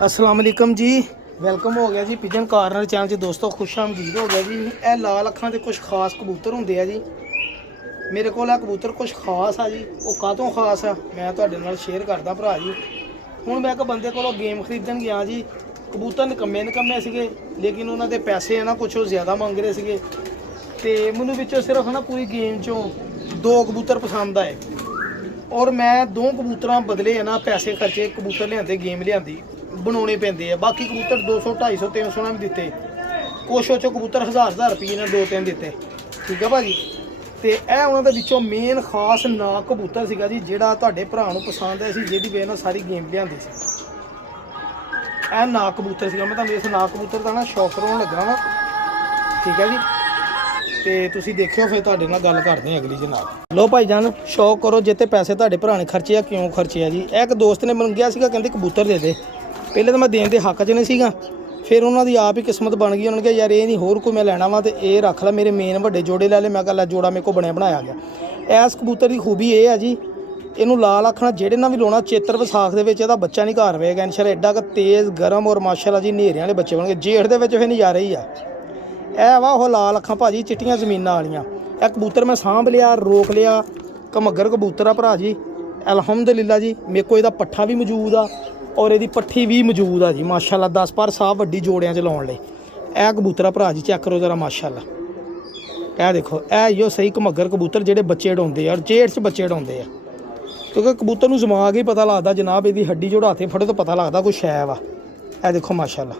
अस्सलाम वालेकुम जी। वेलकम हो गया जी पिजन कार्नर चैनल च दोस्तों, खुश आमदीद हो गया जी। ਇਹ ਲਾਲ ਅੱਖਾਂ ਦੇ ਕੁਝ ਖਾਸ ਕਬੂਤਰ ਹੁੰਦੇ ਆ ਜੀ। ਮੇਰੇ ਕੋਲ ਆ ਕਬੂਤਰ ਕੁਝ ਖਾਸ ਆ ਜੀ। ਉਹ ਕਾਹਤੋਂ ਖਾਸ ਆ ਮੈਂ ਤੁਹਾਡੇ ਨਾਲ ਸ਼ੇਅਰ ਕਰਦਾ ਭਰਾ ਜੀ। ਹੁਣ ਮੈਂ ਇੱਕ ਬੰਦੇ ਕੋਲੋਂ ਗੇਮ ਖਰੀਦਣ ਗਿਆ ਜੀ। ਕਬੂਤਰ ਨਿਕੰਮੇ ਸੀਗੇ, ਲੇਕਿਨ ਉਹਨਾਂ ਦੇ ਪੈਸੇ ਆ ਨਾ ਕੁਛ ਉਹ ਜ਼ਿਆਦਾ ਮੰਗ ਰਹੇ ਸੀਗੇ ਤੇ ਮੈਨੂੰ ਵਿੱਚੋਂ ਸਿਰਫ ਨਾ ਪੂਰੀ ਗੇਮ ਚੋਂ 2 ਕਬੂਤਰ ਪਸੰਦ ਆਏ ਔਰ ਮੈਂ 2 ਕਬੂਤਰਾਂ ਬਦਲੇ ਆ ਨਾ ਪੈਸੇ ਖਰਚੇ। ਕਬੂਤਰ ਲਿਆਂਦੇ, ਗੇਮ ਲਿਆਂਦੀ, ਬਣਾਉਣੇ ਪੈਂਦੇ ਆ। ਬਾਕੀ ਕਬੂਤਰ 200 250 300 ਨਾਲ ਵੀ ਦਿੱਤੇ। ਕੁਛ ਉਹ 'ਚੋਂ ਕਬੂਤਰ 1000 ਰੁਪਏ ਨਾਲ 2-3 ਦਿੱਤੇ, ਠੀਕ ਆ ਭਾਜੀ। ਤੇ ਇਹ ਉਹਨਾਂ ਦੇ ਵਿੱਚੋਂ ਮੇਨ ਖਾਸ ਨਾ ਕਬੂਤਰ ਸੀਗਾ ਜੀ, ਜਿਹੜਾ ਤੁਹਾਡੇ ਭਰਾ ਨੂੰ ਪਸੰਦ ਆਇਆ ਸੀ, ਜਿਹਦੀ ਵਜ੍ਹਾ ਨਾਲ ਸਾਰੀ ਗੇਮ ਲਿਆਂਦੀ ਸੀ। ਇਹ ਨਾ ਕਬੂਤਰ ਸੀਗਾ। ਮੈਂ ਤੁਹਾਨੂੰ ਇਸ ਨਾ ਕਬੂਤਰ ਦਾ ਨਾ ਸ਼ੌਕ ਕਰਾਉਣ ਲੱਗਾ ਵਾ, ਠੀਕ ਹੈ ਜੀ। ਤੇ ਤੁਸੀਂ ਦੇਖਿਓ, ਫਿਰ ਤੁਹਾਡੇ ਨਾਲ ਗੱਲ ਕਰਦੇ ਹਾਂ ਅਗਲੀ ਜਨਾਬ। ਲੋ ਭਾਈ ਜਾਨ, ਸ਼ੌਕ ਕਰੋ ਜਿੱਤੇ ਪੈਸੇ ਤੁਹਾਡੇ ਭਰਾ ਨੇ ਖਰਚੇ ਆ, ਕਿਉਂ ਖਰਚੇ ਆ ਜੀ। ਇਹ ਇੱਕ ਦੋਸਤ ਨੇ ਮੈਨੂੰ ਕਿਹਾ ਸੀਗਾ, ਕਹਿੰਦੇ ਕਬੂਤਰ ਦੇ ਦੇ। ਪਹਿਲੇ ਤਾਂ ਮੈਂ ਦੇਣ ਦੇ ਹੱਕ 'ਚ ਨਹੀਂ ਸੀਗਾ, ਫਿਰ ਉਹਨਾਂ ਦੀ ਆਪ ਹੀ ਕਿਸਮਤ ਬਣ ਗਈ। ਉਹਨਾਂ ਨੇ ਕਿਹਾ ਯਾਰ ਇਹ ਨਹੀਂ ਹੋਰ ਕੋਈ ਮੈਂ ਲੈਣਾ ਵਾ ਤੇ ਇਹ ਰੱਖ ਲੈ, ਮੇਰੇ ਮੇਨ ਵੱਡੇ ਜੋੜੇ ਲੈ ਲੈ। ਮੈਂ ਕਿਹਾ ਲੈ ਜੋੜਾ ਮੇਰੇ ਕੋਲ ਬਣਿਆ ਬਣਾਇਆ ਗਿਆ। ਇਸ ਕਬੂਤਰ ਦੀ ਖੂਬੀ ਇਹ ਆ ਜੀ, ਇਹਨੂੰ ਲਾਲ ਆਖਣਾ ਜਿਹੜੇ ਨਾਲ ਵੀ ਲਾਉਣਾ, ਚੇਤਰ ਵਿਸਾਖ ਦੇ ਵਿੱਚ ਇਹਦਾ ਬੱਚਾ ਨਹੀਂ ਘਰ ਹੋਵੇਗਾ ਇਨਸ਼ਾਅੱਲਾ। ਐਡਾ ਕੁ ਤੇਜ਼ ਗਰਮ ਔਰ ਮਾਸ਼ਾਅੱਲਾ ਜੀ ਹਨੇਰਿਆਂ ਵਾਲੇ ਬੱਚੇ ਬਣਨਗੇ। ਜੇਠ ਦੇ ਵਿੱਚ ਫਿਰ ਨਜ਼ਾਰੇ ਹੀ ਆ। ਇਹ ਵਾ ਉਹ ਲਾਲ ਅੱਖਾਂ ਭਾਜੀ, ਚਿੱਟੀਆਂ ਜ਼ਮੀਨਾਂ ਵਾਲੀਆਂ। ਇਹ ਕਬੂਤਰ ਮੈਂ ਸਾਂਭ ਲਿਆ, ਰੋਕ ਲਿਆ। ਘਮੱਗਰ ਕਬੂਤਰ ਆ ਭਰਾ ਜੀ, ਅਲਹਮਦੁਲਿਲਾ ਜੀ। ਮੇਰੇ ਕੋਲ ਇਹਦਾ ਪੱਠਾ ਵੀ ਮੌਜੂਦ ਆ ਔਰ ਇਹਦੀ ਪੱਠੀ ਵੀ ਮੌਜੂਦ ਆ ਜੀ ਮਾਸ਼ਾਅੱਲਾ। 10 ਪਰ ਸਾਹ ਵੱਡੀ ਜੋੜਿਆਂ 'ਚ ਲਾਉਣ ਲਈ ਇਹ ਕਬੂਤਰ ਆ ਭਰਾ ਜੀ। ਚੈੱਕ ਕਰੋ ਜ਼ਰਾ ਮਾਸ਼ਾਅੱਲਾ। ਇਹ ਦੇਖੋ, ਇਹ ਹੀ ਉਹ ਸਹੀ ਘਮੱਗਰ ਕਬੂਤਰ ਜਿਹੜੇ ਬੱਚੇ ਉਡਾਉਂਦੇ ਆ ਔਰ ਜੇਠ 'ਚ ਬੱਚੇ ਉਡਾਉਂਦੇ ਆ। ਕਿਉਂਕਿ ਕਬੂਤਰ ਨੂੰ ਜਮਾ ਕੇ ਪਤਾ ਲੱਗਦਾ ਜਨਾਬ, ਇਹਦੀ ਹੱਡੀ ਜੋੜਾ ਹੱਥੇ ਫੜੋ ਤਾਂ ਪਤਾ ਲੱਗਦਾ ਕੋਈ ਸ਼ੈ ਵਾ। ਇਹ ਦੇਖੋ ਮਾਸ਼ਾਅੱਲਾ,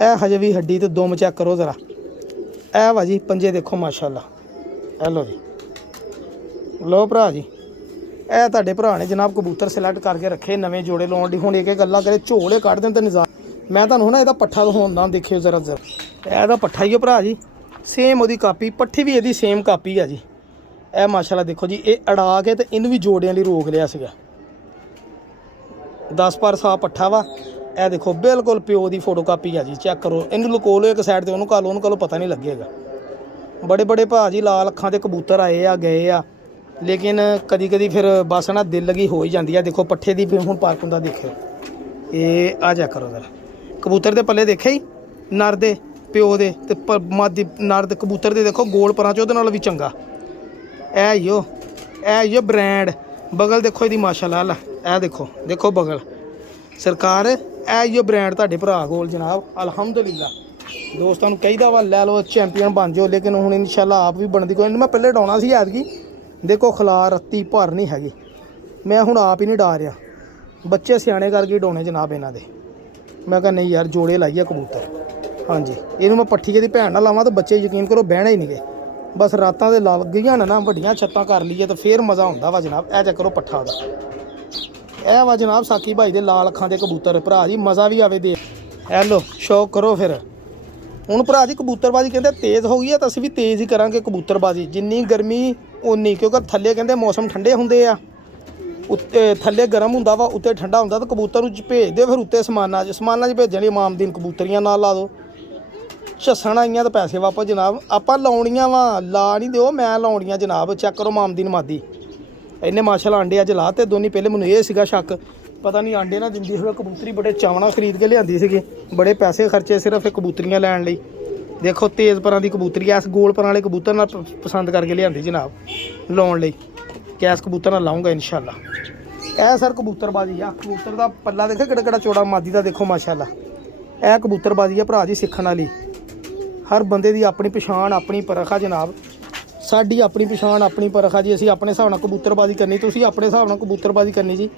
ਇਹ ਹਜੇ ਵੀ ਹੱਡੀ ਤੇ ਦੁਮ ਚੈੱਕ ਕਰੋ ਜ਼ਰਾ। ਇਹ ਵਾ ਜੀ ਪੰਜੇ ਦੇਖੋ ਮਾਸ਼ਾਅੱਲਾ। ਇਹ ਲੋ ਜੀ, ਲੋ ਭਰਾ ਜੀ, ਇਹ ਤੁਹਾਡੇ ਭਰਾ ਨੇ ਜਨਾਬ ਕਬੂਤਰ ਸਿਲੈਕਟ ਕਰਕੇ ਰੱਖੇ ਨਵੇਂ ਜੋੜੇ ਲਾਉਣ ਦੀ। ਹੁਣ ਇਹ ਗੱਲਾਂ ਕਰੇ ਝੋਲੇ ਕੱਢ ਦੇਣ ਤੇ ਨਜ਼ਾਰਾ। ਮੈਂ ਤੁਹਾਨੂੰ ਨਾ ਇਹਦਾ ਪੱਠਾ ਦਿਖਾਉਂਦਾ, ਦੇਖਿਓ ਜ਼ਰਾ ਜ਼ਰਾ। ਇਹਦਾ ਪੱਠਾ ਹੀ ਆ ਭਰਾ ਜੀ, ਸੇਮ ਉਹਦੀ ਕਾਪੀ। ਪੱਠੀ ਵੀ ਇਹਦੀ ਸੇਮ ਕਾਪੀ ਆ ਜੀ। ਇਹ ਮਾਸ਼ਾਅੱਲਾ ਦੇਖੋ ਜੀ, ਇਹ ਅੜਾ ਕੇ ਤੇ ਇਹਨੂੰ ਵੀ ਜੋੜਿਆਂ ਲਈ ਰੋਕ ਲਿਆ ਸੀਗਾ। 10 ਪਰ ਸਾਹ ਪੱਠਾ ਵਾ। ਇਹ ਦੇਖੋ ਬਿਲਕੁਲ ਪਿਓ ਦੀ ਫੋਟੋ ਕਾਪੀ ਆ ਜੀ। ਚੈੱਕ ਕਰੋ, ਇਹਨੂੰ ਲੁਕੋ ਲਓ ਇੱਕ ਸਾਈਡ ਤੇ, ਉਹਨੂੰ ਘੱਲ ਲਓ, ਉਹਨੂੰ ਘੱਲੋ, ਪਤਾ ਨਹੀਂ ਲੱਗੇਗਾ। ਬੜੇ ਬੜੇ ਭਾਅ ਜੀ ਲਾਲ ਅੱਖਾਂ ਦੇ ਕਬੂਤਰ ਆਏ ਆ ਗਏ ਆ, ਲੇਕਿਨ ਕਦੀ ਕਦੀ ਫਿਰ ਬਸ ਨਾ ਦਿਲ ਲਗੀ ਹੋ ਹੀ ਜਾਂਦੀ ਆ। ਦੇਖੋ ਪੱਠੇ ਦੀ ਹੁਣ ਪਾਰਕ ਹੁੰਦਾ, ਦੇਖਿਓ ਇਹ ਆ। ਚੈੱਕ ਕਰੋ ਜ਼ਰਾ, ਕਬੂਤਰ ਦੇ ਪੱਲੇ ਦੇਖੇ ਹੀ ਨਰ ਦੇ ਪਿਓ ਦੇ ਤੇ ਮਾਦੀ ਨਰ ਦੇ ਕਬੂਤਰ ਦੇ ਦੇਖੋ ਗੋਲ ਪਰਾਂ 'ਚ ਉਹਦੇ ਨਾਲ ਵੀ ਚੰਗਾ। ਇਹ ਹੀ ਬ੍ਰਾਂਡ ਬਗਲ ਦੇਖੋ ਇਹਦੀ ਮਾਸ਼ਾਅੱਲਾ। ਇਹ ਦੇਖੋ, ਦੇਖੋ ਬਗਲ ਸਰਕਾਰ। ਇਹ ਹੀ ਬ੍ਰਾਂਡ ਤੁਹਾਡੇ ਭਰਾ ਕੋਲ ਜਨਾਬ, ਅਲਹਮਦੁਲਿਲਾ। ਦੋਸਤਾਂ ਨੂੰ ਕਹੀਦਾ ਵਾ ਲੈ ਲਓ, ਚੈਂਪੀਅਨ ਬਣ ਜਾਓ, ਲੇਕਿਨ ਹੁਣ ਇਨਸ਼ਾਅੱਲਾ ਆਪ ਵੀ ਬਣਦੀ ਕੋਈ ਨਹੀਂ। ਮੈਂ ਪਹਿਲੇ ਡਾਉਣਾ ਸੀ ਐਤਕੀ, ਦੇਖੋ ਖਲਾਰ ਰੱਤੀ ਭਰ ਨਹੀਂ ਹੈਗੀ। ਮੈਂ ਹੁਣ ਆਪ ਹੀ ਨਹੀਂ ਡਾ ਰਿਹਾ, ਬੱਚੇ ਸਿਆਣੇ ਕਰਕੇ ਡਾਉਣੇ ਜਨਾਬ ਇਹਨਾਂ ਦੇ। ਮੈਂ ਕਿਹਾ ਨਹੀਂ ਯਾਰ ਜੋੜੇ ਲਾਈਏ ਕਬੂਤਰ। ਹਾਂਜੀ, ਇਹਨੂੰ ਮੈਂ ਪੱਠੀ ਇਹਦੀ ਭੈਣ ਨਾਲ ਲਾਵਾਂ ਤਾਂ ਬੱਚੇ ਯਕੀਨ ਕਰੋ ਬਹਿਣਾ ਹੀ ਨਹੀਂ ਗਏ। ਬਸ ਰਾਤਾਂ ਦੇ ਲੱਗ ਗਈਆਂ ਨਾ ਵੱਡੀਆਂ ਛੱਤਾਂ ਕਰ ਲਈਏ ਤਾਂ ਫੇਰ ਮਜ਼ਾ ਹੁੰਦਾ ਵਾ ਜਨਾਬ। ਇਹ ਚੱਕਰੋ ਪੱਠਾ ਉਹਦਾ। ਇਹ ਵਾ ਜਨਾਬ ਸਾਕੀ ਭਾਈ ਦੇ ਲਾਲ ਅੱਖਾਂ ਦੇ ਕਬੂਤਰ ਭਰਾ ਜੀ, ਮਜ਼ਾ ਵੀ ਆਵੇ ਦੇ। ਇਹ ਲੋ ਸ਼ੌਕ ਕਰੋ ਫਿਰ। ਹੁਣ ਭਰਾ ਜੀ ਕਬੂਤਰਬਾਜੀ ਕਹਿੰਦੇ ਤੇਜ਼ ਹੋ ਗਈ ਹੈ ਤਾਂ ਅਸੀਂ ਵੀ ਤੇਜ਼ ਹੀ ਕਰਾਂਗੇ ਕਬੂਤਰਬਾਜੀ। ਜਿੰਨੀ ਗਰਮੀ ਉਨੀ, ਕਿਉਂਕਿ ਥੱਲੇ ਕਹਿੰਦੇ ਮੌਸਮ ਠੰਡੇ ਹੁੰਦੇ ਆ, ਉੱਤੇ ਥੱਲੇ ਗਰਮ ਹੁੰਦਾ ਵਾ, ਉੱਤੇ ਠੰਡਾ ਹੁੰਦਾ। ਤਾਂ ਕਬੂਤਰ ਨੂੰ ਭੇਜ ਦਿਓ ਫਿਰ ਉੱਤੇ ਸਮਾਨਾਂ 'ਚ ਭੇਜਣ ਲਈ ਮਾਮਦੀਨ ਕਬੂਤਰੀਆਂ ਨਾਲ ਲਾ ਦਿਓ। ਝੱਸਣ ਆਈਆਂ ਤਾਂ ਪੈਸੇ ਵਾਪਸ ਜਨਾਬ। ਆਪਾਂ ਲਾਉਣੀਆਂ ਵਾ, ਲਾ ਨਹੀਂ ਦਿਓ, ਮੈਂ ਲਾਉਣੀਆਂ ਜਨਾਬ। ਚੈੱਕ ਕਰੋ ਮਾਮਦੀਨ ਮਾਦੀ, ਇਹਨੇ ਮਾਸ਼ਾਅੱਲਾ ਆਂਡੇ ਅੱਜ ਲਾ ਤੇ ਦੋਨੀ। ਪਹਿਲੇ ਮੈਨੂੰ ਇਹ ਸੀਗਾ ਸ਼ੱਕ, ਪਤਾ ਨਹੀਂ ਆਂਡੇ ਨਾ ਦਿੰਦੀ ਹੋਵੇ। ਕਬੂਤਰੀ ਬੜੇ ਚਾਵਣਾ ਖਰੀਦ ਕੇ ਲਿਆਂਦੀ ਸੀਗੀ, ਬੜੇ ਪੈਸੇ ਖਰਚੇ ਸਿਰਫ ਇਹ ਕਬੂਤਰੀਆਂ ਲੈਣ ਲਈ। ਦੇਖੋ ਤੇਜ਼ ਪਰਾਂ ਦੀ ਕਬੂਤਰੀ, ਇਸ ਗੋਲ ਪਰਾਂ ਵਾਲੇ ਕਬੂਤਰ ਨਾਲ ਪਸੰਦ ਕਰਕੇ ਲਿਆਂਦੀ ਜਨਾਬ ਲਾਉਣ ਲਈ। ਕੈਸ ਕਬੂਤਰ ਨਾਲ ਲਾਉਂਗਾ ਇਨਸ਼ਾਅੱਲਾ। ਇਹ ਸਰ ਕਬੂਤਰਬਾਜੀ ਆ। ਕਬੂਤਰ ਦਾ ਪੱਲਾ ਦੇਖੋ ਕਿਹੜਾ ਕਿਹੜਾ ਚੌੜਾ ਮਾਦੀ ਦਾ, ਦੇਖੋ ਮਾਸ਼ਾਅੱਲਾ। ਇਹ ਕਬੂਤਰਬਾਜੀ ਆ ਭਰਾ ਜੀ, ਸਿੱਖਣ ਵਾਲੀ। ਹਰ ਬੰਦੇ ਦੀ ਆਪਣੀ ਪਛਾਣ, ਆਪਣੀ ਪਰਖ ਆ ਜਨਾਬ। ਸਾਡੀ ਆਪਣੀ ਪਛਾਣ, ਆਪਣੀ ਪਰਖ ਆ ਜੀ। ਅਸੀਂ ਆਪਣੇ ਹਿਸਾਬ ਨਾਲ ਕਬੂਤਰਬਾਜੀ ਕਰਨੀ, ਤੁਸੀਂ ਆਪਣੇ ਹਿਸਾਬ ਨਾਲ ਕਬੂਤਰਬਾਜੀ ਕਰਨੀ ਜੀ।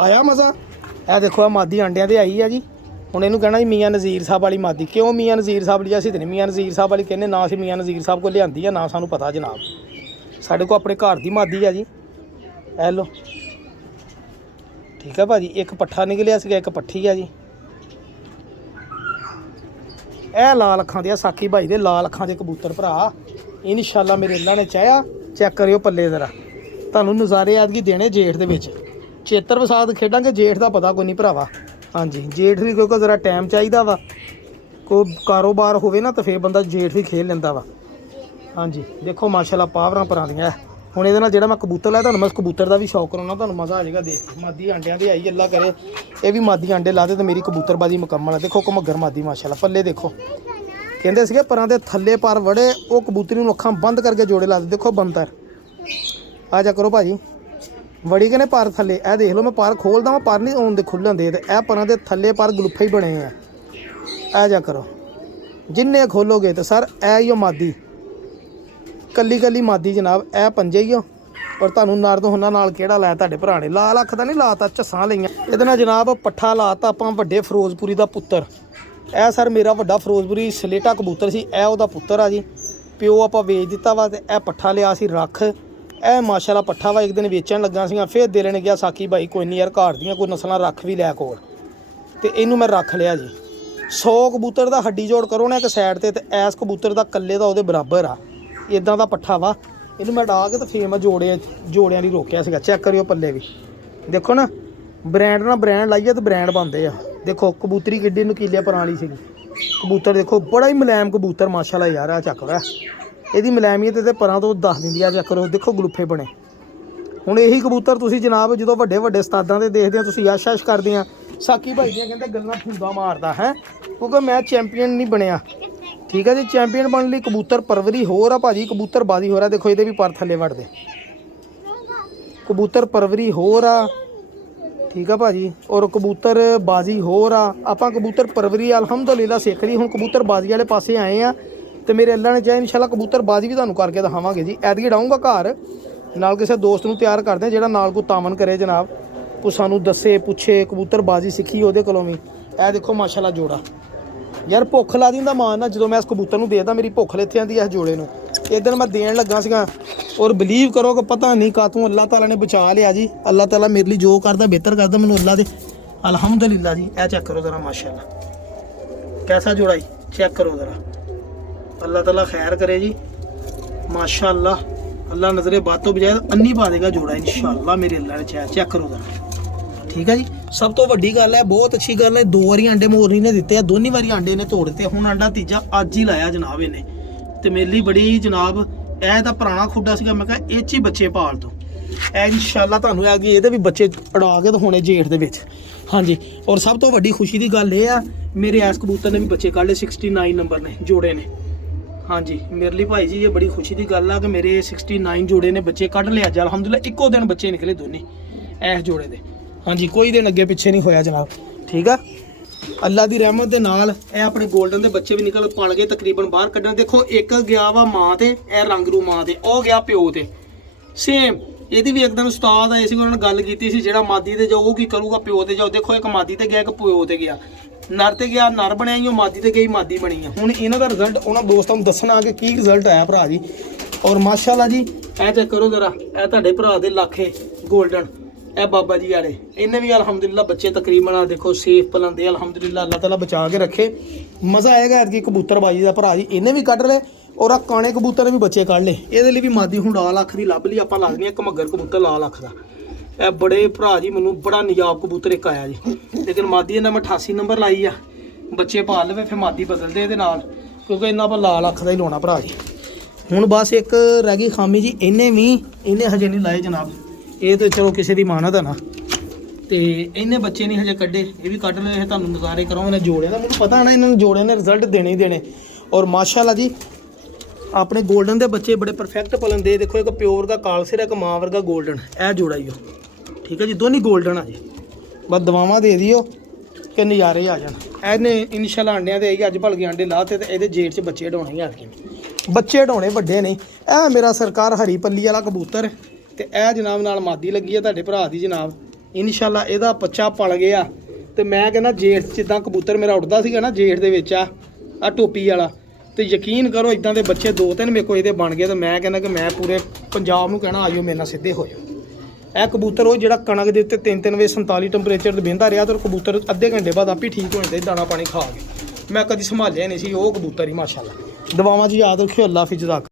ਆਇਆ ਮਜ਼ਾ। ਇਹ ਦੇਖੋ ਆ ਮਾਦੀ ਆਂਡਿਆਂ 'ਤੇ ਆਈ ਆ ਜੀ। ਹੁਣ ਇਹਨੂੰ ਕਹਿਣਾ ਜੀ ਮੀਆਂ ਨਜ਼ੀਰ ਸਾਹਿਬ ਵਾਲੀ ਮਾਦੀ। ਕਿਉਂ ਮੀਆਂ ਨਜ਼ੀਰ ਸਾਹਿਬ ਲਈ? ਅਸੀਂ ਤਾਂ ਨਹੀਂ ਮੀਆਂ ਨਜ਼ੀਰ ਸਾਹਿਬ ਵਾਲੀ ਕਹਿੰਦੇ, ਨਾ ਅਸੀਂ ਮੀਆਂ ਨਜ਼ੀਰ ਸਾਹਿਬ ਕੋਲ ਲਿਆਂਦੀ ਆ, ਨਾ ਸਾਨੂੰ ਪਤਾ ਜਨਾਬ। ਸਾਡੇ ਕੋਲ ਆਪਣੇ ਘਰ ਦੀ ਮਾਦੀ ਆ ਜੀ। ਇਹ ਲੋ ਠੀਕ ਆ ਭਾਜੀ। ਇੱਕ ਪੱਠਾ ਨਿਕਲਿਆ ਸੀਗਾ, ਇੱਕ ਪੱਠੀ ਆ ਜੀ। ਇਹ ਲਾਲ ਅੱਖਾਂ ਦੇ ਆ ਸਾਕੀ ਭਾਈ ਦੇ, ਲਾਲ ਅੱਖਾਂ ਦੇ ਕਬੂਤਰ ਭਰਾ। ਇਨਸ਼ਾਅੱਲਾ ਮੇਰੇ ਅੱਲਾ ਨੇ ਚਾਹਿਆ। ਚੈੱਕ ਕਰਿਓ ਪੱਲੇ ਜ਼ਰਾ, ਤੁਹਾਨੂੰ ਨਜ਼ਾਰੇ ਐਤਕੀ ਦੇਣੇ ਜੇਠ ਦੇ ਵਿੱਚ। ਚੇਤਰ ਵਿਸਾਖ ਖੇਡਾਂਗੇ, ਜੇਠ ਦਾ ਪਤਾ ਕੋਈ ਨਹੀਂ ਭਰਾਵਾ। ਹਾਂਜੀ ਜੇਠ ਵੀ ਕਿਉਂਕਿ ਜ਼ਰਾ ਟਾਈਮ ਚਾਹੀਦਾ ਵਾ, ਕੋਈ ਕਾਰੋਬਾਰ ਹੋਵੇ ਨਾ ਤਾਂ ਫਿਰ ਬੰਦਾ ਜੇਠ ਵੀ ਖੇਡ ਲੈਂਦਾ ਵਾ। ਹਾਂਜੀ ਦੇਖੋ ਮਾਸ਼ਾਅੱਲਾ ਪਾਵਰਾਂ ਪਰਾਂ ਦੀਆਂ। ਹੁਣ ਇਹਦੇ ਨਾਲ ਜਿਹੜਾ ਮੈਂ ਕਬੂਤਰ ਲਿਆ ਤੁਹਾਨੂੰ ਮੈਂ ਕਬੂਤਰ ਦਾ ਵੀ ਸ਼ੌਕ ਕਰਾਉਣਾ, ਤੁਹਾਨੂੰ ਮਜ਼ਾ ਆ ਜਾਏਗਾ ਦੇਖ। ਮਾਦੀ ਆਂਡਿਆਂ ਦੇ ਆਈ ਅੱਲਾ ਕਰੇ ਇਹ ਵੀ ਮਾਦੀ ਆਂਡੇ ਲਾ ਦੇ ਤੇ ਮੇਰੀ ਕਬੂਤਰਬਾਜ਼ੀ ਮੁਕੰਮਲ ਹੈ। ਦੇਖੋ ਘਮੱਗਰ ਮਾਦੀ ਮਾਸ਼ਾਅੱਲਾ, ਪੱਲੇ ਦੇਖੋ। ਕਹਿੰਦੇ ਸੀਗੇ ਪਰਾਂ ਦੇ ਥੱਲੇ ਪਰ ਵੜੇ ਉਹ ਕਬੂਤਰੀ ਨੂੰ ਅੱਖਾਂ ਬੰਦ ਕਰਕੇ ਜੋੜੇ ਲਾ ਦੇ। ਦੇਖੋ ਬੰਤਰ ਆ ਜਾ ਕਰੋ ਭਾਜੀ, ਵੜੀ ਕਹਿੰਦੇ ਪਰ ਥੱਲੇ। ਇਹ ਦੇਖ ਲਓ ਮੈਂ ਪਰ ਖੋਲਦਾ ਵਾਂ, ਪਰ ਨਹੀਂ ਆਉਣ ਦੇ ਖੁੱਲ੍ਹਣ ਦੇ, ਤੇ ਇਹ ਪਰਾਂ ਦੇ ਥੱਲੇ ਪਰ ਗਲੁੱਫੇ ਹੀ ਬਣੇ ਆ। ਇਹ ਜਾ ਕਰੋ ਜਿੰਨੇ ਖੋਲੋਗੇ ਤੇ ਸਰ ਇਹ ਹੀ ਮਾਦੀ, ਕੱਲੀ ਕੱਲੀ ਮਾਦੀ ਜਨਾਬ। ਇਹ ਪੰਜੇ ਹੀ ਹੋ। ਪਰ ਤੁਹਾਨੂੰ ਨਾਰਦ ਹੁਨਾਂ ਨਾਲ ਕਿਹੜਾ ਲਾਇਆ ਤੁਹਾਡੇ ਭਰਾ ਨੇ? ਲਾਲ ਅੱਖ ਦਾ ਨਹੀਂ ਲਾਤਾ, ਝੱਸਾਂ ਲਈਆਂ ਇਹਦੇ ਨਾਲ ਜਨਾਬ। ਪੱਠਾ ਲਾਤਾ ਆਪਾਂ ਵੱਡੇ ਫਿਰੋਜ਼ਪੁਰੀ ਦਾ ਪੁੱਤਰ। ਇਹ ਸਰ ਮੇਰਾ ਵੱਡਾ ਫਿਰੋਜ਼ਪੁਰੀ ਸਲੇਟਾ ਕਬੂਤਰ ਸੀ, ਇਹ ਉਹਦਾ ਪੁੱਤਰ ਆ ਜੀ। ਪਿਓ ਆਪਾਂ ਵੇਚ ਦਿੱਤਾ ਵਾ ਤੇ ਇਹ ਪੱਠਾ ਲਿਆ ਸੀ ਰੱਖ। ਇਹ ਮਾਸ਼ਾਅੱਲਾ ਪੱਠਾ ਵਾ, ਇੱਕ ਦਿਨ ਵੇਚਣ ਲੱਗਾ ਸੀਗਾ, ਫਿਰ ਦਿਲ ਨੇ ਕਿਹਾ ਸਾਕੀ ਭਾਈ ਕੋਈ ਨਹੀਂ ਯਾਰ, ਘਰ ਦੀਆਂ ਕੋਈ ਨਸਲਾਂ ਰੱਖ ਵੀ ਲਿਆ ਕੋਲ, ਤੇ ਇਹਨੂੰ ਮੈਂ ਰੱਖ ਲਿਆ ਜੀ। 100 ਕਬੂਤਰ ਦਾ ਹੱਡੀ ਜੋੜ ਕਰੋ ਨਾ ਇੱਕ ਸਾਈਡ ਤੇ ਐਸ ਕਬੂਤਰ ਦਾ ਕੱਲੇ ਦਾ ਉਹਦੇ ਬਰਾਬਰ ਆ। ਇਦਾਂ ਦਾ ਪੱਠਾ ਵਾ, ਇਹਨੂੰ ਮੈਂ ਡਾ ਕੇ ਤੇ ਫੇਰ ਮੈਂ ਜੋੜਿਆਂ ਦੀ ਰੋਕਿਆ ਸੀਗਾ। ਚੈੱਕ ਕਰਿਓ ਪੱਲੇ ਵੀ, ਦੇਖੋ ਨਾ ਬ੍ਰਾਂਡ ਨਾਲ ਬ੍ਰਾਂਡ ਲਾਈਏ ਤੇ ਬ੍ਰਾਂਡ ਬਣਦੇ ਆ। ਦੇਖੋ ਕਬੂਤਰੀ ਕਿੱਡੀ ਨੁਕੀਲੇ ਪਰਾਂ ਵਾਲੀ ਸੀਗੀ। ਕਬੂਤਰ ਦੇਖੋ ਬੜਾ ਹੀ ਮੁਲਾਇਮ ਕਬੂਤਰ ਮਾਸ਼ਾਅੱਲਾ ਯਾਰ। ਆ ਚੱਕ ਰਿਹਾ ਇਹਦੀ ਮੁਲਾਇਮੀਅਤ ਤੇ ਪਰਾਂ ਤੋਂ ਦੱਸ ਦਿੰਦੀ ਆ। ਚੈੱਕ ਕਰੋ ਦੇਖੋ ਗਲੁੱਫੇ ਬਣੇ। ਹੁਣ ਇਹੀ ਕਬੂਤਰ ਤੁਸੀਂ ਜਨਾਬ ਜਦੋਂ ਵੱਡੇ ਵੱਡੇ ਉਸਤਾਦਾਂ ਦੇ ਦੇਖਦੇ ਆ, ਤੁਸੀਂ ਯਸ਼ ਕਰਦੇ ਆ ਸਾਕੀ ਭਾਈ ਦੀਆਂ ਕਹਿੰਦੇ ਗੱਲਾਂ ਫੁੰਦਾ ਮਾਰਦਾ ਹੈ, ਕਿਉਂਕਿ ਮੈਂ ਚੈਂਪੀਅਨ ਨਹੀਂ ਬਣਿਆ। ਠੀਕ ਹੈ ਜੀ, ਚੈਂਪੀਅਨ ਬਣਨ ਲਈ ਕਬੂਤਰ ਪਰਵਰੀ ਹੋਰ ਆ ਭਾਜੀ, ਕਬੂਤਰ ਬਾਜ਼ੀ ਹੋਰ ਆ। ਦੇਖੋ ਇਹਦੇ ਵੀ ਪਰ ਥੱਲੇ ਵੜਦੇ, ਕਬੂਤਰ ਪਰਵਰੀ ਹੋਰ ਆ। ਠੀਕ ਆ ਭਾਜੀ, ਔਰ ਕਬੂਤਰ ਬਾਜ਼ੀ ਹੋਰ ਆ। ਆਪਾਂ ਕਬੂਤਰ ਪਰਵਰੀ ਅਲਹਮਦੁਲਿਲਾ ਸਿੱਖ ਲਈ, ਹੁਣ ਕਬੂਤਰ ਬਾਜ਼ੀ ਵਾਲੇ ਪਾਸੇ ਆਏ ਆ। ਤੇ ਮੇਰੇ ਅੱਲਾ ਨੇ ਚਾਹੇ ਇਨਸ਼ਾਅੱਲਾ ਕਬੂਤਰ ਬਾਜ਼ੀ ਵੀ ਤੁਹਾਨੂੰ ਕਰਕੇ ਦਿਖਾਵਾਂਗੇ ਜੀ। ਐਤਕੀ ਡਾਊਂਗਾ ਘਰ ਨਾਲ, ਕਿਸੇ ਦੋਸਤ ਨੂੰ ਤਿਆਰ ਕਰਦੇ ਆ ਜਿਹੜਾ ਨਾਲ ਕੋਈ ਤਾਮਨ ਕਰੇ ਜਨਾਬ, ਉਹ ਸਾਨੂੰ ਦੱਸੇ ਪੁੱਛੇ ਕਬੂਤਰ ਬਾਜ਼ੀ ਸਿੱਖੀ ਉਹਦੇ ਕੋਲੋਂ ਵੀ। ਇਹ ਦੇਖੋ ਮਾਸ਼ਾਅੱਲਾ ਜੋੜਾ ਯਾਰ, ਭੁੱਖ ਲਾ ਦਿੰਦਾ ਮਾਨ ਨਾ ਜਦੋਂ ਮੈਂ ਇਸ ਕਬੂਤਰ ਨੂੰ ਦੇਦਾ, ਮੇਰੀ ਭੁੱਖ ਇੱਥੇ ਆਂਦੀ ਇਸ ਜੋੜੇ ਨੂੰ। ਇਧਰ ਮੈਂ ਦੇਣ ਲੱਗਾ ਸੀਗਾ, ਔਰ ਬਿਲੀਵ ਕਰੋ ਕਿ ਪਤਾ ਨਹੀਂ ਕਾਤੋਂ ਅੱਲਾਹ ਤਾਲਾ ਨੇ ਬਚਾ ਲਿਆ ਜੀ। ਅੱਲਾਹ ਤਾਲਾ ਮੇਰੇ ਲਈ ਜੋ ਕਰਦਾ ਬਿਹਤਰ ਕਰਦਾ, ਮੈਨੂੰ ਅੱਲਾਹ ਦੇ ਅਲਹਮਦੁਲਿਲਾ ਜੀ। ਇਹ ਚੈੱਕ ਕਰੋ ਜ਼ਰਾ ਮਾਸ਼ਾਅੱਲਾ ਕੈਸਾ ਜੋੜਾ ਜੀ, ਚੈੱਕ ਕਰੋ ਜ਼ਰਾ। ਅੱਲਾਹ ਤਾਲਾ ਖੈਰ करे जी माशाअल्लाह। अल्लाह नज़रे बातों बजाय अन्नी पा देगा जोड़ा इंशाअल्लाह मेरे अल्लाह ने चाहे। चेक करो जरा, ठीक है जी। सब तो वड्डी गल है, बहुत अच्छी गल है, 2 वारी अंडे मोरनी ने दिते, दोनी वारी अंडे ने तोड़ दिते। हुण अंडा तीजा अज ही लाया जनाब इन्हें, ते मेरे लिए बड़ी जनाब ਇਹ ਤਾਂ ਪੁਰਾਣਾ ਖੁੱਡਾ ਸੀਗਾ। ਮੈਂ ਕਿਹਾ ਇਹ 'ਚ ਹੀ ਬੱਚੇ ਪਾਲ ਦੋ। ਇਹ ਇਨਸ਼ਾਅੱਲਾ ਤੁਹਾਨੂੰ ਆ ਗਈ ਇਹਦੇ ਵੀ ਬੱਚੇ ਅੜਾ ਕੇ ਤੇ ਹੁਣੇ ਜੇਠ ਦੇ ਵਿੱਚ। ਹਾਂਜੀ, ਔਰ ਸਭ ਤੋਂ ਵੱਡੀ ਖੁਸ਼ੀ ਦੀ ਗੱਲ ਇਹ ਆ ਮੇਰੇ ਐਸ ਕਬੂਤਰ ਨੇ ਵੀ ਬੱਚੇ ਕੱਢ ਲਏ, 69 ਨੰਬਰ ਨੇ ਜੋੜੇ ਨੇ। ਹਾਂਜੀ ਮੇਰੇ ਲਈ ਭਾਈ ਜੀ ਇਹ ਬੜੀ ਖੁਸ਼ੀ ਦੀ ਗੱਲ ਆ ਕਿ ਮੇਰੇ 69 ਜੋੜੇ ਨੇ ਬੱਚੇ ਕੱਢ ਲਏ ਅੱਜ ਅਲਹਮਦੁਲਿਲਾ। ਇੱਕੋ ਦਿਨ ਬੱਚੇ ਨਿਕਲੇ ਦੋਨੇ ਇਸ ਜੋੜੇ ਦੇ। ਹਾਂਜੀ ਕੋਈ ਦਿਨ ਅੱਗੇ ਪਿੱਛੇ ਨਹੀਂ ਹੋਇਆ ਜਨਾਬ, ਠੀਕ ਆ। ਅੱਲਾ ਦੀ ਰਹਿਮਤ ਦੇ ਨਾਲ ਇਹ ਆਪਣੇ 골ਡਨ ਦੇ ਬੱਚੇ ਵੀ ਨਿਕਲ ਪਲ ਗਏ ਤਕਰੀਬਨ ਬਾਹਰ ਕੱਢਣ। ਦੇਖੋ ਇੱਕ ਗਿਆ ਵਾ ਮਾਂ ਤੇ, ਇਹ ਰੰਗਰੂ ਮਾਂ ਤੇ, ਉਹ ਗਿਆ ਪਿਓ ਤੇ। ਸੇਮ ਇਹਦੀ ਵੀ ਇੱਕ ਦਿਨ ਉਸਤਾਦ ਆਏ ਸੀ, ਉਹਨਾਂ ਨੇ ਗੱਲ ਕੀਤੀ ਸੀ ਜਿਹੜਾ ਮਾਦੀ ਤੇ ਜਾਊ ਉਹ ਕੀ ਕਰੂਗਾ, ਪਿਓ ਤੇ ਜਾਓ। ਦੇਖੋ ਇੱਕ ਮਾਦੀ ਤੇ ਗਿਆ, ਇੱਕ ਪਿਓ ਤੇ ਗਿਆ। ਨਰ ਤੇ ਗਿਆ ਨਰ ਬਣਿਆ ਹੀ, ਉਹ ਮਾਦੀ ਤੇ ਗਈ ਮਾਦੀ ਬਣੀ ਆ। ਹੁਣ ਇਹਨਾਂ ਦਾ ਰਿਜ਼ਲਟ ਉਹਨਾਂ ਦੋਸਤਾਂ ਨੂੰ ਦੱਸਣਾ ਕਿ ਕੀ ਰਿਜ਼ਲਟ ਆਇਆ ਭਰਾ ਜੀ। ਔਰ ਮਾਸ਼ਾਅੱਲਾ ਜੀ ਇਹ ਚੈੱਕ ਕਰੋ ਜ਼ਰਾ, ਇਹ ਤੁਹਾਡੇ ਭਰਾ ਦੇ ਲਾਖੇ 골ਡਨ, ਇਹ ਬਾਬਾ ਜੀ ਵਾਲੇ, ਇਹਨੇ ਵੀ ਅਲਹਮਦੁਲਿਲਾ ਬੱਚੇ ਤਕਰੀਬਨ ਆ ਦੇਖੋ ਸੇਫ ਪਲੰਦੇ ਅਲਹਮਦੁਲਿਲਾ। ਅੱਲਾਹ ਤਾਲਾ ਬਚਾ ਕੇ ਰੱਖੇ। ਮਜ਼ਾ ਆਏਗਾ ਐਤਕੀ ਕਬੂਤਰਬਾਜੀ ਦਾ ਭਰਾ ਜੀ। ਇਹਨੇ ਵੀ ਕੱਢ ਲਏ ਔਰ ਆ ਕਾਣੇ ਕਬੂਤਰ ਨੇ ਵੀ ਬੱਚੇ ਕੱਢ ਲਏ। ਇਹਦੇ ਲਈ ਵੀ ਮਾਦੀ ਹੁਣ ਲਾਲ ਅੱਖ ਦੀ ਲੱਭ ਲਈ ਆਪਾਂ, ਲੱਗਦੀ ਆ ਘਮੱਗਰ ਕਬੂਤਰ ਲਾਲ ਅੱਖ ਦਾ। ਇਹ ਬੜੇ ਭਰਾ ਜੀ ਮੈਨੂੰ ਬੜਾ ਨਿਜਾਬ ਕਬੂਤਰ ਇੱਕ ਆਇਆ ਜੀ, ਲੇਕਿਨ ਮਾਦੀ ਇਹਨਾਂ ਮੈਂ 88 ਨੰਬਰ ਲਾਈ ਆ। ਬੱਚੇ ਪਾਲ ਲਵੇ ਫਿਰ ਮਾਦੀ ਬਦਲਦੇ ਇਹਦੇ ਨਾਲ, ਕਿਉਂਕਿ ਇਹਨਾਂ ਆਪਾਂ ਲਾਲ ਅੱਖ ਦਾ ਹੀ ਲਾਉਣਾ ਭਰਾ ਜੀ। ਹੁਣ ਬਸ ਇੱਕ ਰਹਿ ਗਈ ਖਾਮੀ ਜੀ, ਇਹਨੇ ਹਜੇ ਨਹੀਂ ਲਾਏ ਜਨਾਬ। ਇਹ ਤਾਂ ਚਲੋ ਕਿਸੇ ਦੀ ਮਾਨਤ ਹੈ ਨਾ, ਤੇ ਇਹਨੇ ਬੱਚੇ ਨਹੀਂ ਹਜੇ ਕੱਢੇ, ਇਹ ਵੀ ਕੱਢ ਲਏ। ਤੁਹਾਨੂੰ ਨਜ਼ਾਰੇ ਕਰਾਉਂਦੇ ਜੋੜਿਆਂ ਦਾ, ਮੈਨੂੰ ਪਤਾ ਨਾ ਇਹਨਾਂ ਨੂੰ ਜੋੜਿਆਂ ਨੇ ਰਿਜ਼ਲਟ ਦੇਣੇ ਹੀ ਦੇਣੇ। ਔਰ ਮਾਸ਼ਾਅੱਲਾ ਜੀ ਆਪਣੇ 골ਡਨ ਦੇ ਬੱਚੇ ਬੜੇ ਪਰਫੈਕਟ ਪਲਣ ਦੇ। ਦੇਖੋ ਇੱਕ ਪਿਓ ਵਰਗਾ ਕਾਲਸਿਰ, ਇੱਕ ਮਾਂ ਵਰਗਾ 골ਡਨ, ਇਹ ਜੋੜਾ ਹੀ ਉਹ, ਠੀਕ ਹੈ ਜੀ। ਦੋਨੀ 골ਡਨ ਆ ਜੀ, ਬਸ ਦਵਾਵਾਂ ਦੇ ਦਿਓ ਕਿ ਨਜ਼ਾਰੇ ਆ ਜਾਣ। ਇਹਨੇ ਇਨਸ਼ਾਅੱਲਾ ਅੰਡਿਆਂ ਦੇ ਆਈ ਅੱਜ ਭਲਕੇ ਅੰਡੇ ਲਾਤੇ, ਤੇ ਇਹਦੇ ਜੇਠ 'ਚ ਬੱਚੇ ਢਾਉਣੇ ਹੀ ਆ ਕੇ। ਬੱਚੇ ਢਾਉਣੇ ਵੱਡੇ ਨਹੀਂ। ਇਹ ਮੇਰਾ ਸਰਕਾਰ ਹਰੀ ਪੱਲੀ ਵਾਲਾ ਕਬੂਤਰ, ਤੇ ਇਹ ਜਨਾਬ ਨਾਲ ਮਾਦੀ ਲੱਗੀ ਆ ਤੁਹਾਡੇ ਭਰਾ ਦੀ ਜਨਾਬ। ਇਨਸ਼ਾਅੱਲਾ ਇਹਦਾ ਬੱਚਾ ਪਲ ਗਿਆ, ਤੇ ਮੈਂ ਕਹਿੰਦਾ ਜੇਠ ਜਿੱਦਾਂ ਕਬੂਤਰ ਮੇਰਾ ਉੱਡਦਾ ਸੀਗਾ ਨਾ ਜੇਠ ਦੇ ਵਿੱਚ ਆ ਟੋਪੀ ਵਾਲਾ, ਤੇ ਯਕੀਨ ਕਰੋ ਇਦਾਂ ਦੇ ਬੱਚੇ 2-3 ਮੇਰੇ ਕੋਲ ਇਹਦੇ ਬਣ ਗਏ। ਤੇ ਮੈਂ ਕਹਿੰਦਾ ਕਿ ਮੈਂ ਪੂਰੇ ਪੰਜਾਬ ਨੂੰ ਕਹਿਣਾ ਆਇਓ ਮੇਰੇ ਨਾਲ ਸਿੱਧੇ ਹੋ ਜਾਓ। ਇਹ ਕਬੂਤਰ ਉਹ ਜਿਹੜਾ ਕਣਕ ਦੇ ਉੱਤੇ 3-3 ਵਜੇ 47 ਟੈਂਪਰੇਚਰ ਤੇ ਬਹਿੰਦਾ ਰਿਹਾ, ਤੇ ਕਬੂਤਰ ਅੱਧੇ ਘੰਟੇ ਬਾਅਦ ਆਪੇ ਠੀਕ ਹੋ ਜਾਂਦਾ ਦਾਣਾ ਪਾਣੀ ਖਾ ਕੇ। ਮੈਂ ਕਦੀ ਸੰਭਾਲਿਆ ਨਹੀਂ ਸੀ, ਉਹ ਕਬੂਤਰ ਹੀ ਮਾਸ਼ਾਅੱਲਾ। ਦੁਆਵਾਂ ਜੀ ਯਾਦ ਰੱਖਿਓ। ਅੱਲਾ ਹਾਫਿਜ਼।